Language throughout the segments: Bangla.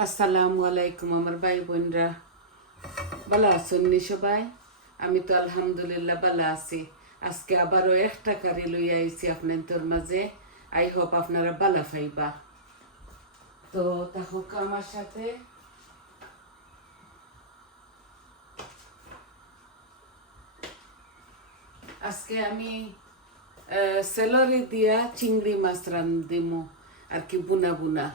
আসসালামু আলাইকুম আমার ভাই বোনরা, ভালো আছেন নি সবাই? আমি তো আলহামদুলিল্লাহ ভালো আছি। আজকে আবারও একটা কারি লইয়া আইছি আপনাদের মাঝে। আই হোপ আপনারা ভালো পাইবা। তো থাকুক আমার সাথে। আজকে আমি সেলরি দিয়া চিংড়ি মাছ রান্ধিমু, আর কি বুনা বুনা।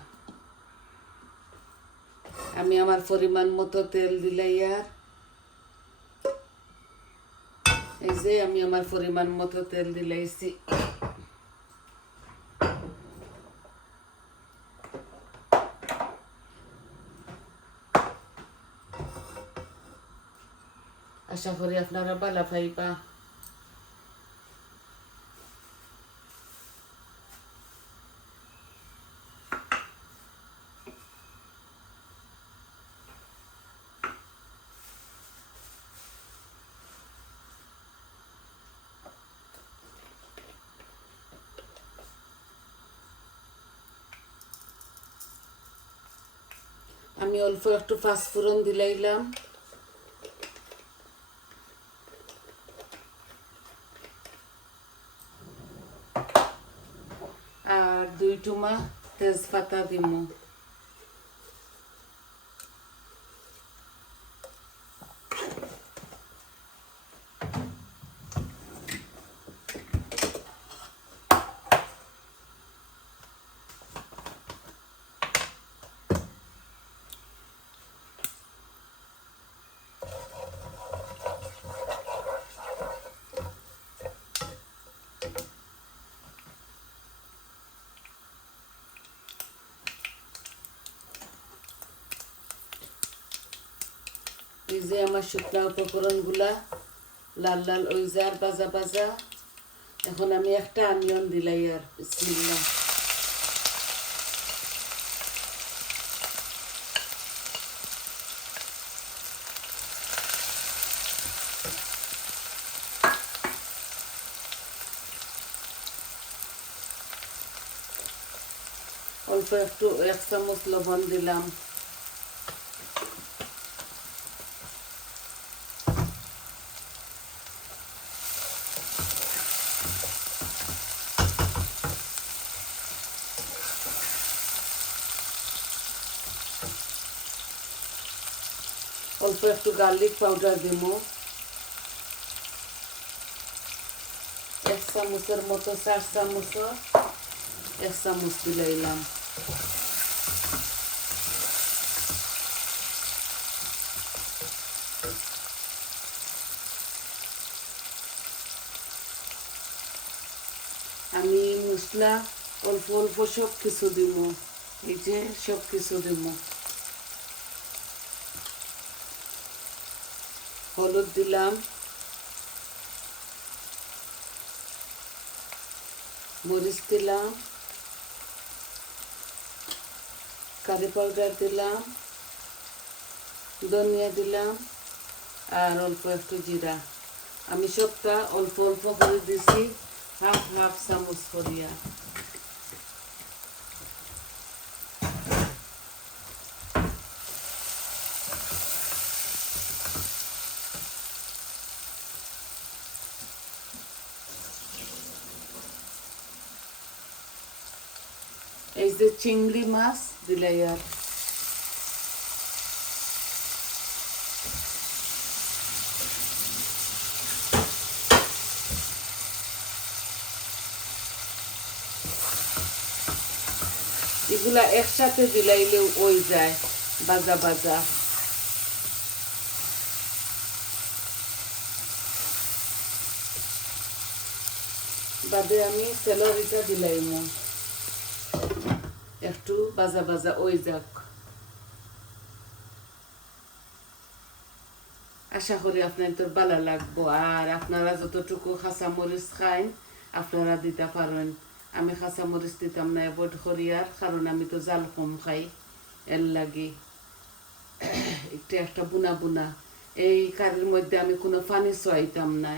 আমি আমার পরিমাণ মতো তেল দিলাই, আর এই যে আমি আমার পরিমাণ মতো তেল দিলাইছি। আশা করি আপনারা ভালো পাইবা। আমি অল্প একটু পাঁচফোড়ন দিলাইলাম, আর 2 টুমা তেজপাতা দিমু। এই যে আমার শুকনা উপকরণগুলা লাল লাল ওই যে আর বাজা বাজা। এখন আমি একটা অনিয়ন দিলাই, আর বিসমিল্লাহ। অল্প একটু 1 চামচ লবণ দিলাম। অল্প একটু গার্লিক পাউডার দিব, 1 চামচের মতো, 4 চামচ 1 চামচ দিলাইলাম। আমি মশলা অল্প অল্প সব কিছু দিব, এই যে সব কিছু দিব। হলুদ দিলাম, মরিচ দিলাম, কারি পাউডার দিলাম, ধনিয়া দিলাম, আর অল্প একটু জিরা। আমি সবটা অল্প অল্প করে দিছি, হাফ হাফ চামচ করিয়া। এই যে চিংড়ি মাছ দিলাই, আর এগুলা একসাথে দিলাইলেও ওই যায় বাজা বাজা। বাদে আমি সেলরিটা দিলাইমু, একটু বাজা বাজা ওই যাক। আশা করি আপনাদের ভালো লাগবো, আর আপনারা যতটুকু কাঁচা মরিচ খাইন আপনারা দিতে পারেন। আমি কাঁচা মরিচ দিতাম না, অ্যাভয়েড করি, আর কারণ আমি তো জাল কম খাই, এর লাগে। একটু একটা বুনা বুনা এই কারির মধ্যে আমি কোনো পানি চোয়াইতাম না।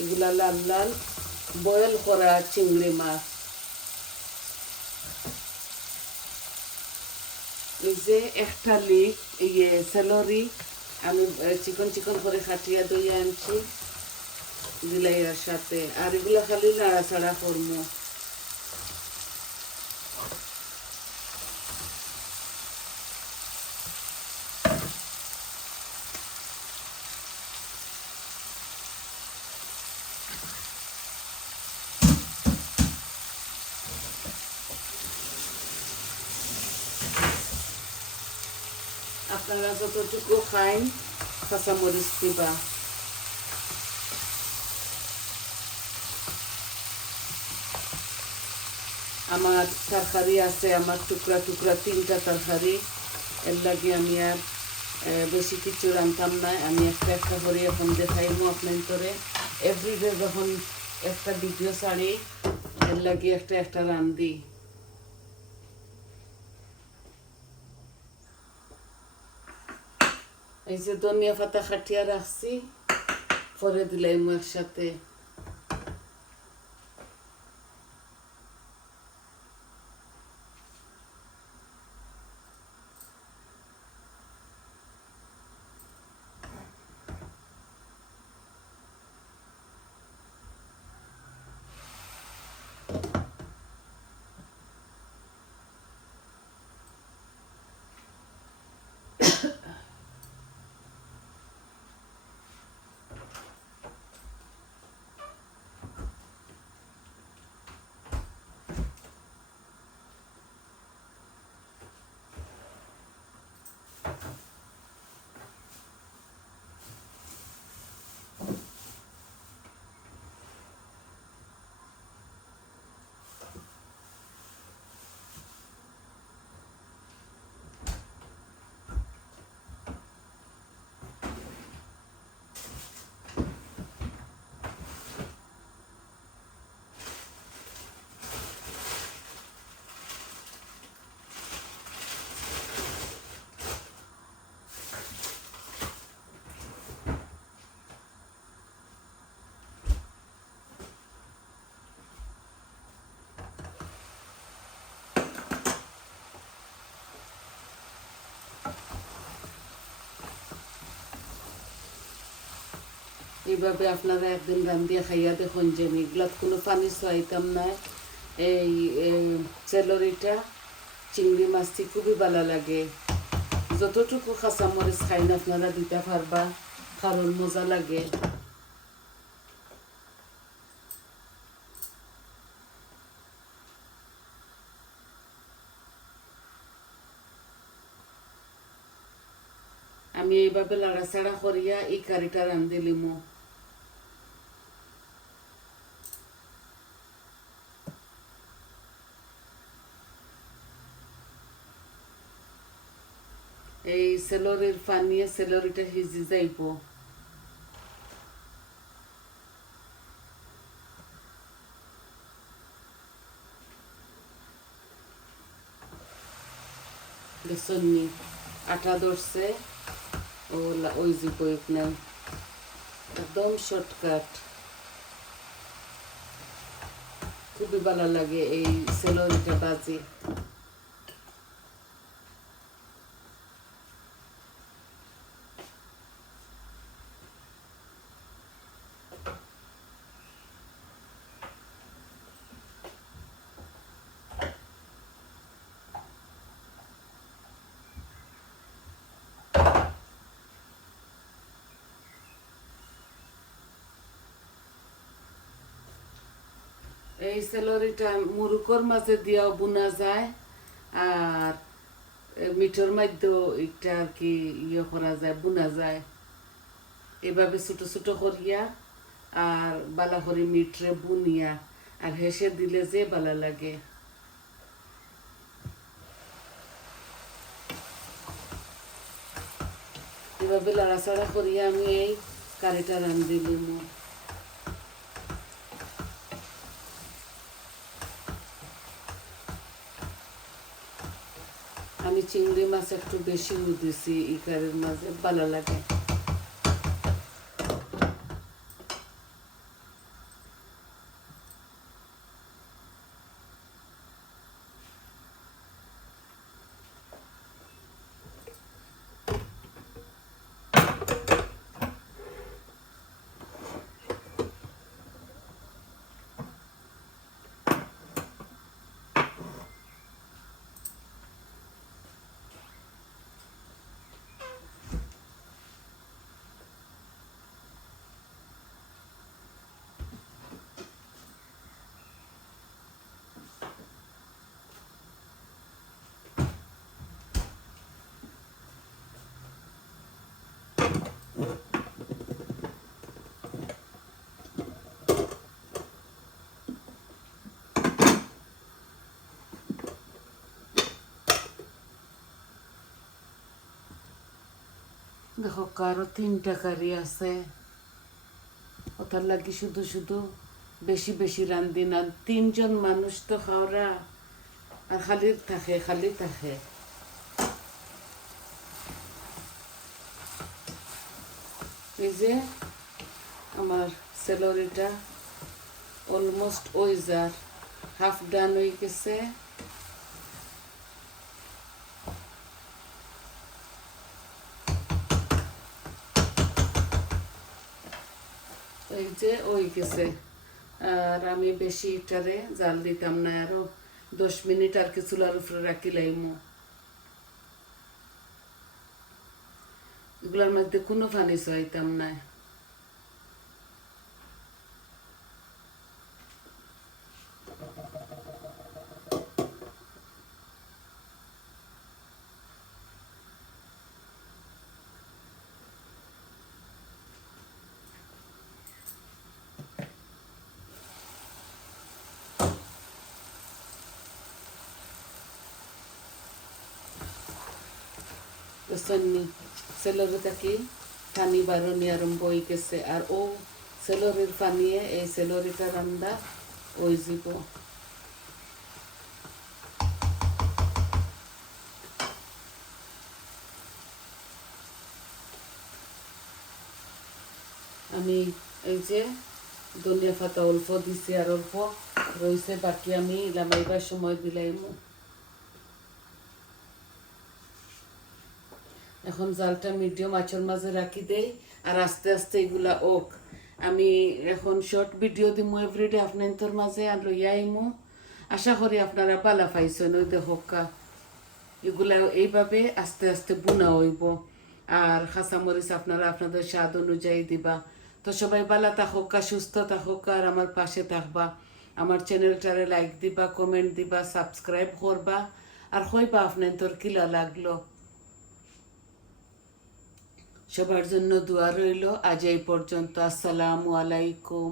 এগুলা লাল লাল বয়েল করা চিংড়ি মাছ। এই যে একটা লিক সেলরি আমি চিকন চিকন করে খাটিয়া দইয়া আনছি বিলাইয়ার সাথে, আর এগুলা খালি নাড়াচাড়া করবো। আপনারা যতটুকু খাইন কাঁচামরিচ দিবা। আমার তরকারি আছে, আমার টুকরা টুকরা 3টা তরকারি, এর লাগে আমি আর বেশি কিছু রান্তাম না। আমি একটা একটা করে এখন দেখাইবো আপনার এভরিডে যখন একটা ভিডিও ছাড়ি, এর লাগে একটা একটা রান্ধি। এই যে ধনিয়া পাতা খাটিয়া রাখছি, পরে দিলাম একসাথে। এইভাবে আপনারা একদিন রান্ধিয়া খাইয়া দেখুন যে এগুলাত কোনো পানি ছোয়াইতাম না। এই সেলরিটা চিংড়ি মাছটি খুবই ভালো লাগে। যতটুকু কাঁচামরিচ খাইন আপনারা দিতে পারবা, কারণ মজা লাগে। আমি এইভাবে লাড়াচাড়া করিয়া এই কারিটা রান্ধিলিমু। এই সেলরির পানিয়ে সেলরিটা সিজি যাইব। দেখছনি আটা ধরছে, ওই যে কয়েক নাই, একদম শর্টকাট। খুবই ভালো লাগে এই সেলরিটা বাজি। এই সেলরিটা মুরুকর মাঝে দিয়াও বোনা যায়, আর মিঠোর মধ্যেও এটা আর কি করা যায়, বোনা যায়। এভাবে ছোট ছোট করিয়া আর বালা করে মিঠরে বুনিয়া আর হেসে দিলে যে ভালো লাগে। এভাবে লাড়াচাড়া করিয়া আমি এই কারিটা রান্ধিলিম। আমি চিংড়ি মাছ একটু বেশি দিছি এই কারির মাঝে, ভালো লাগে। দেখো কারো 3টা কারি আছে, ওটার লাগি শুধু শুধু বেশি বেশি রান্ধি না। 3জন মানুষ তো খাওয়া, আর খালি থাকে। এই যে আমার সেলরিটা অলমোস্ট ওইজার হাফ ডান হয়ে গেছে। এই যে ওই গেছে, আর আমি বেশি এটারে জাল দিতাম না, আরো 10 মিনিট আর কি চুলার উপরে রাখি লাইমু। এগুলোর মধ্যে কোনো পানি চাইতাম না। তো সন্নি সেলরিটা কি পানি বারণি আরম্ভ হয়ে গেছে, আর ও সেলরির পানিয়ে এই সেলরিটা রান্দা ওই যাব। আমি এই যে ধনিয়া পাতা অল্প দিছি, আর অল্প রয়েছে, বাকি আমি লামাইবার সময় দিলাইমু। এখন জালটা মিডিয়াম আঁচের মাঝে রাখি দেই, আর আস্তে আস্তে এগুলা ওক। আমি এখন শর্ট ভিডিও দিমু এভরিডে আপনার মাঝে, আর লইয়া আইমু। আশা করি আপনারা পালা পাইছেন। ওই দেখা এগুলা এইভাবে আস্তে আস্তে বুনা হইব, আর কাঁচামরিচ আপনারা আপনাদের স্বাদ অনুযায়ী দিবা। তো সবাই ভালো থাকুক, সুস্থ থাকুক, আর আমার পাশে থাকবা। আমার চ্যানেলটারে লাইক দিবা, কমেন্ট দিবা, সাবস্ক্রাইব করবা, আর কইবা আপনার কিলা লাগলো। সবার জন্য দোয়া রইল। আজ এই পর্যন্ত। আসসালামু আলাইকুম।